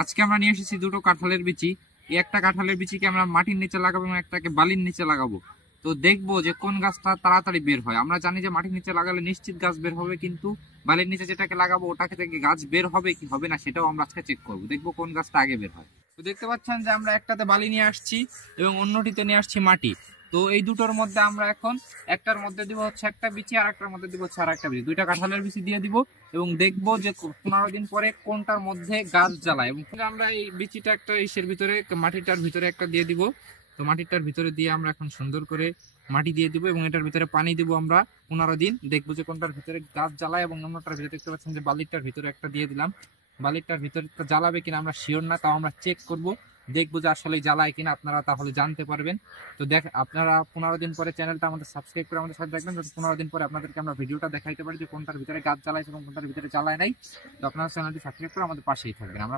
আজকে আমরা নিয়ে এসেছি দুটো কাঁঠালের বিচি। এই একটা কাঁঠালের বিচিকে আমরা মাটির নিচে লাগাবো এবং একটাকে বালির নিচে লাগাবো। তো দেখবো যে কোন গাছটা তাড়াতাড়ি বের হয়। আমরা জানি যে মাটির নিচে লাগালে নিশ্চিত গাছ বের হবে, কিন্তু বালির নিচে যেটাকে লাগাবো ওটাকে থেকে গাছ বের হবে কি হবে না সেটাও আমরা আজকে চেক করবো, দেখবো কোন গাছটা আগে বের হয়। তো দেখতে পাচ্ছেন যে আমরা একটাতে বালি নিয়ে আসছি এবং অন্যটিতে নিয়ে আসছি মাটি। তো এই দুটোর মধ্যে আমরা এখন একটার মধ্যে দিব হচ্ছে একটা বিচি, আর একটার মধ্যে দিব হচ্ছে আর একটা বিচি। দুইটা কাঁঠালের বিচি দিয়ে দিব এবং দেখবো যে 15 দিন পরে কোনটার মধ্যে গাছ জ্বালায়। এবং আমরা এই বিচিটা একটা ইসের ভিতরে, মাটিটার ভিতরে একটা দিয়ে দিব। তো মাটিটার ভিতরে দিয়ে আমরা এখন সুন্দর করে মাটি দিয়ে দিব এবং এটার ভিতরে পানি দিব আমরা 15 দিন, দেখবো যে কোনটার ভিতরে গাছ জ্বালায়। এবং অন্যটার ভিতরে দেখতে পাচ্ছেন যে বালিটার ভিতরে একটা দিয়ে দিলাম। বালিটার ভিতরে জ্বালাবে কিনা আমরা শিওর না, তাও আমরা চেক করব, দেখবো যে আসলে জ্বালায় কিনা, আপনারা তাহলে জানতে পারবেন। তো আপনারা 15 দিন পরে চ্যানেলটা আমাদের সাবস্ক্রাইব করে আমাদের সাথে দেখবেন, যাতে 15 দিন পরে আপনাদেরকে আমরা ভিডিওটা দেখাইতে পারি যে কোনটার ভিতরে গাছ জ্বালাইছে এবং কোনটার ভিতরে জ্বালায় নাই। তো আপনারা চ্যানেলটি সাবস্ক্রাইব করে আমাদের পাশেই থাকবেন। আমরা